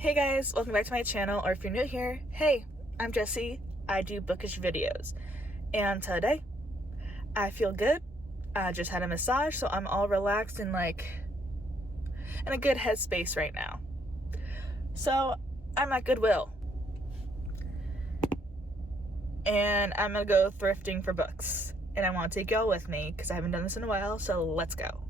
Hey guys, welcome back to my channel, or if you're new here, hey, I'm Jessie. I do bookish videos, and today I feel good. I just had a massage, so I'm all relaxed and in a good headspace right now. So I'm at Goodwill, and I'm gonna go thrifting for books, and I want to take y'all with me because I haven't done this in a while. So let's go.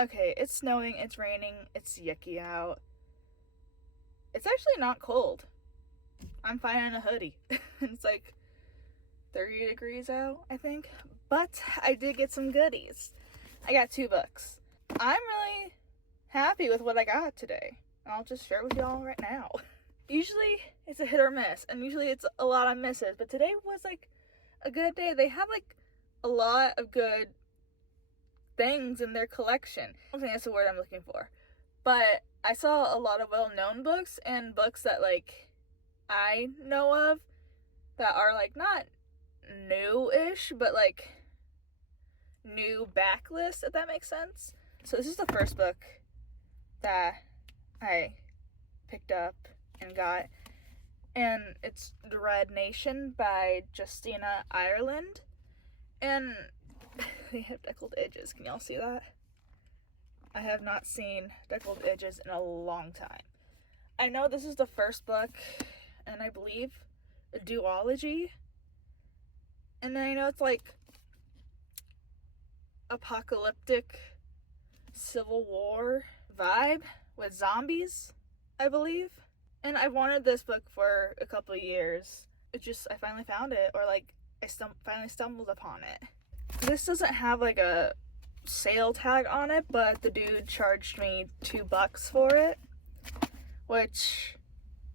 Okay, it's snowing, it's raining, it's yucky out. It's actually not cold. I'm fine in a hoodie. It's like 30 degrees out, I think. But I did get some goodies. I got 2 books. I'm really happy with what I got today. I'll just share it with y'all right now. Usually it's a hit or miss, and usually it's a lot of misses, but today was like a good day. They had like a lot of good things in their collection. I don't think that's the word I'm looking for. But I saw a lot of well-known books and books that like I know of that are like not new-ish, but like new backlist, if that makes sense. So this is the first book that I picked up and got, and it's Dread Nation by Justina Ireland, and they have deckled edges. Can y'all see that? I have not seen deckled edges in a long time. I know this is the first book, and I believe a duology. And then I know it's like apocalyptic Civil War vibe with zombies, I believe. And I wanted this book for a couple of years. I finally found it, or like I finally stumbled upon it. This doesn't have like a sale tag on it, but the dude charged me $2 for it, which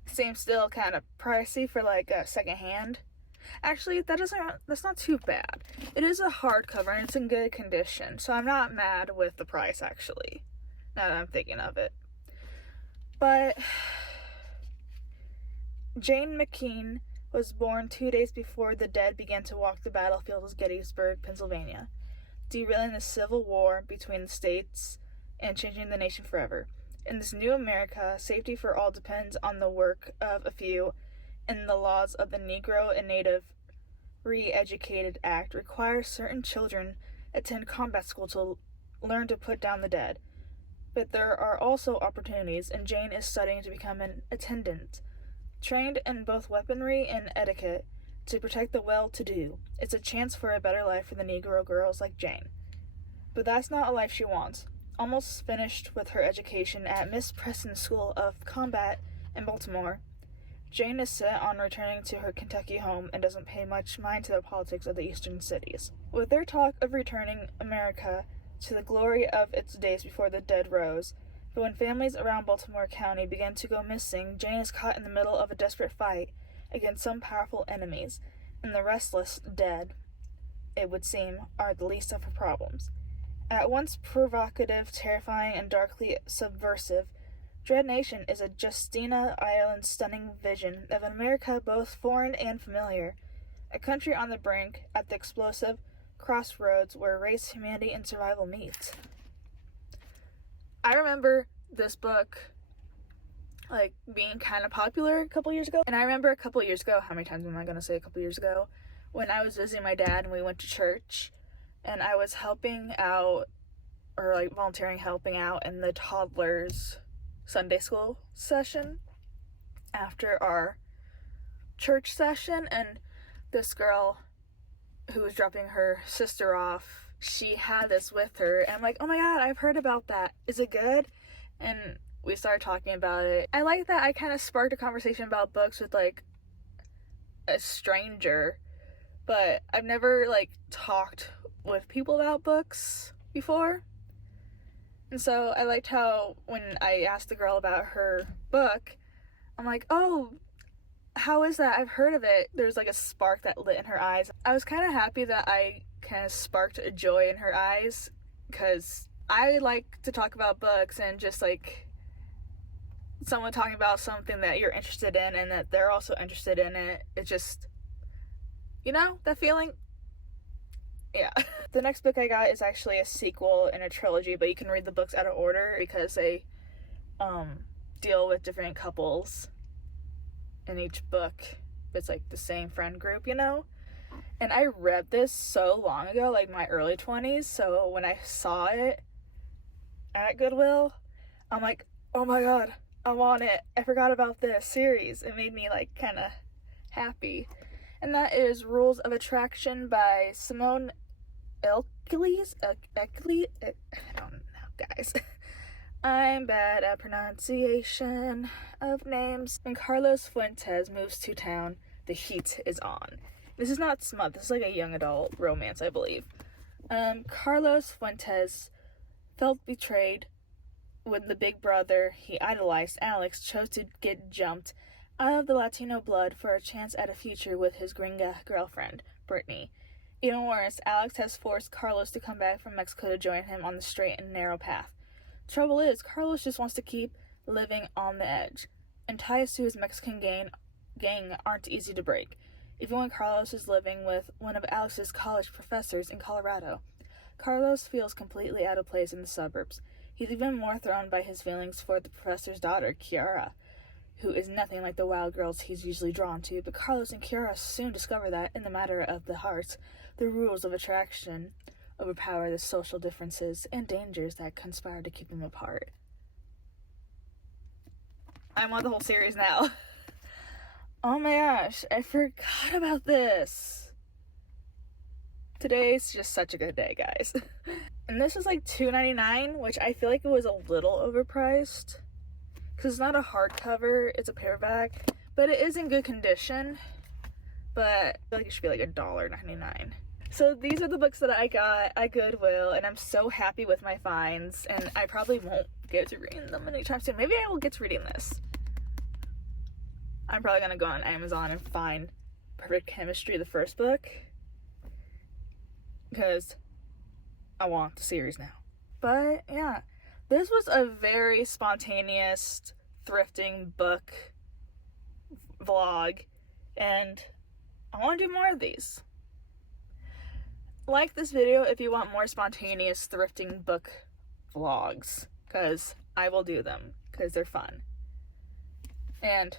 seems still kind of pricey for like a secondhand. Actually, that's not too bad. It is a hardcover and it's in good condition, so I'm not mad with the price actually, now that I'm thinking of it. But Jane McKean was born 2 days before the dead began to walk the battlefield of Gettysburg, Pennsylvania, derailing the Civil War between the states and changing the nation forever. In this new America, safety for all depends on the work of a few, in the laws of the Negro and Native Re-Educated Act requires certain children attend combat school to learn to put down the dead. But there are also opportunities, and Jane is studying to become an attendant, trained in both weaponry and etiquette to protect the well-to-do. It's a chance for a better life for the Negro girls like Jane. But that's not a life she wants. Almost finished with her education at Miss Preston's School of Combat in Baltimore, Jane is set on returning to her Kentucky home and doesn't pay much mind to the politics of the eastern cities. With their talk of returning America to the glory of its days before the dead rose, but when families around Baltimore County begin to go missing, Jane is caught in the middle of a desperate fight against some powerful enemies, and the restless dead, it would seem, are the least of her problems. At once provocative, terrifying, and darkly subversive, Dread Nation is a Justina Ireland stunning vision of an America both foreign and familiar, a country on the brink, at the explosive crossroads where race, humanity, and survival meet. I remember this book, being kind of popular a couple years ago, and I remember a couple years ago, how many times am I going to say a couple years ago, when I was visiting my dad and we went to church, and I was helping out, or volunteering helping out in the toddlers' Sunday school session after our church session, and this girl who was dropping her sister off, she had this with her, and I'm like, oh my god, I've heard about that. Is it good? And we started talking about it. I like that I kind of sparked a conversation about books with a stranger, but I've never talked with people about books before. And so I liked how when I asked the girl about her book, I'm like, oh, how is that? I've heard of it. There's a spark that lit in her eyes. I was kind of happy that I kind of sparked a joy in her eyes, because I like to talk about books, and just someone talking about something that you're interested in and that they're also interested in it. It's just, that feeling. Yeah. The next book I got is actually a sequel in a trilogy, but you can read the books out of order because they deal with different couples in each book. It's the same friend group, And I read this so long ago, my early 20s, so when I saw it at Goodwill, I'm like, oh my god, I want it. I forgot about this series. It made me kind of happy. And that is Rules of Attraction by Simone Elkeles. I don't know, guys. I'm bad at pronunciation of names. When Carlos Fuentes moves to town, the heat is on. This is not smut. This is a young adult romance, I believe. Carlos Fuentes felt betrayed when the big brother he idolized, Alex, chose to get jumped out of the Latino blood for a chance at a future with his gringa girlfriend, Brittany. Even worse, Alex has forced Carlos to come back from Mexico to join him on the straight and narrow path. Trouble is, Carlos just wants to keep living on the edge, and ties to his Mexican gang aren't easy to break, even when Carlos is living with one of Alex's college professors in Colorado. Carlos feels completely out of place in the suburbs. He's even more thrown by his feelings for the professor's daughter, Kiara, who is nothing like the wild girls he's usually drawn to, but Carlos and Kiara soon discover that, in the matter of the heart, the rules of attraction overpower the social differences and dangers that conspire to keep them apart. I want the whole series now. Oh my gosh, I forgot about this. Today's just such a good day, guys. And this is $2.99, which I feel like it was a little overpriced, because it's not a hardcover, it's a paperback, but it is in good condition. But I feel like it should be $1.99. So these are the books that I got at Goodwill, and I'm so happy with my finds, and I probably won't get to reading them anytime soon. Maybe I will get to reading this. I'm probably gonna go on Amazon and find Perfect Chemistry, the first book, because I want the series now. But yeah, this was a very spontaneous thrifting book vlog, and I want to do more of these. Like this video if you want more spontaneous thrifting book vlogs, because I will do them, because they're fun. And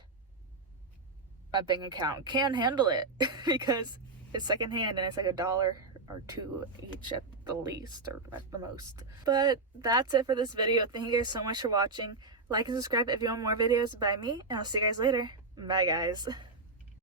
my bank account can handle it because it's secondhand and it's like $1 or $2 each at the least, or at the most. But that's it for this video. Thank you guys so much for watching. Like and subscribe if you want more videos by me, and I'll see you guys later. Bye guys.